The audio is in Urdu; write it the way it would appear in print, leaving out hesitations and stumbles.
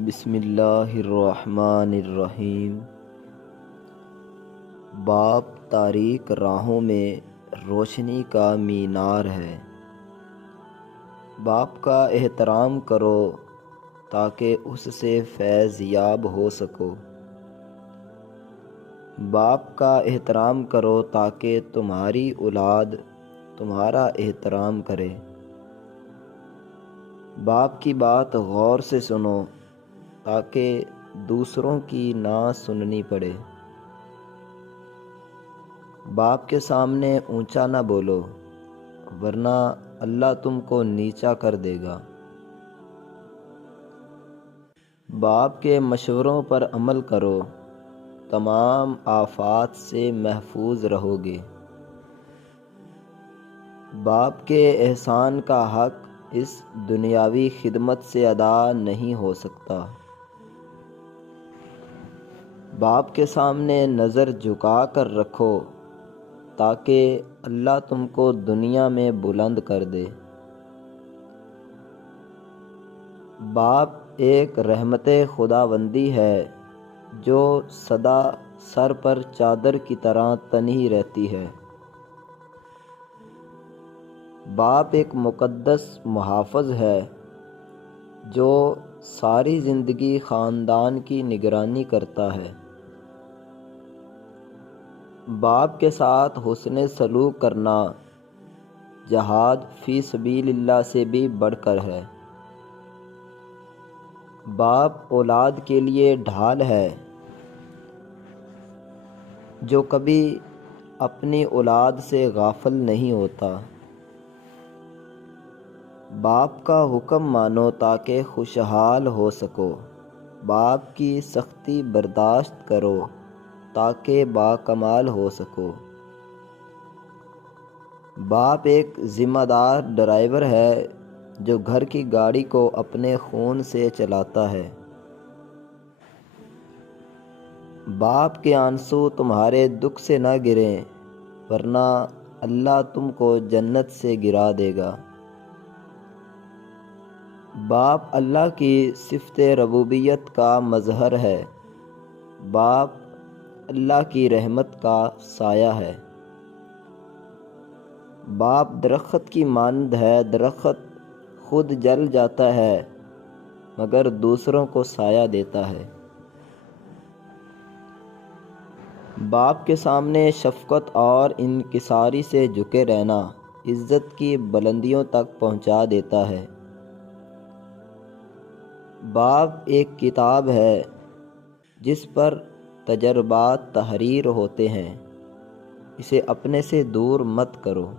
بسم اللہ الرحمن الرحیم۔ باپ تاریک راہوں میں روشنی کا مینار ہے۔ باپ کا احترام کرو تاکہ اس سے فیض یاب ہو سکو۔ باپ کا احترام کرو تاکہ تمہاری اولاد تمہارا احترام کرے۔ باپ کی بات غور سے سنو تاکہ دوسروں کی نہ سننی پڑے۔ باپ کے سامنے اونچا نہ بولو ورنہ اللہ تم کو نیچا کر دے گا۔ باپ کے مشوروں پر عمل کرو، تمام آفات سے محفوظ رہو گے۔ باپ کے احسان کا حق اس دنیاوی خدمت سے ادا نہیں ہو سکتا۔ باپ کے سامنے نظر جھکا کر رکھو تاکہ اللہ تم کو دنیا میں بلند کر دے۔ باپ ایک رحمت خداوندی ہے جو سدا سر پر چادر کی طرح تنی رہتی ہے۔ باپ ایک مقدس محافظ ہے جو ساری زندگی خاندان کی نگرانی کرتا ہے۔ باپ کے ساتھ حسن سلوک کرنا جہاد فی سبیل اللہ سے بھی بڑھ کر ہے۔ باپ اولاد کے لیے ڈھال ہے جو کبھی اپنی اولاد سے غافل نہیں ہوتا۔ باپ کا حکم مانو تاکہ خوشحال ہو سکو۔ باپ کی سختی برداشت کرو تاکہ باکمال ہو سکو۔ باپ ایک ذمہ دار ڈرائیور ہے جو گھر کی گاڑی کو اپنے خون سے چلاتا ہے۔ باپ کے آنسو تمہارے دکھ سے نہ گریں ورنہ اللہ تم کو جنت سے گرا دے گا۔ باپ اللہ کی صفت ربوبیت کا مظہر ہے۔ باپ اللہ کی رحمت کا سایہ ہے۔ باپ درخت کی مانند ہے، درخت خود جل جاتا ہے مگر دوسروں کو سایہ دیتا ہے۔ باپ کے سامنے شفقت اور انکساری سے جھکے رہنا عزت کی بلندیوں تک پہنچا دیتا ہے۔ باپ ایک کتاب ہے جس پر تجربات تحریر ہوتے ہیں، اسے اپنے سے دور مت کرو۔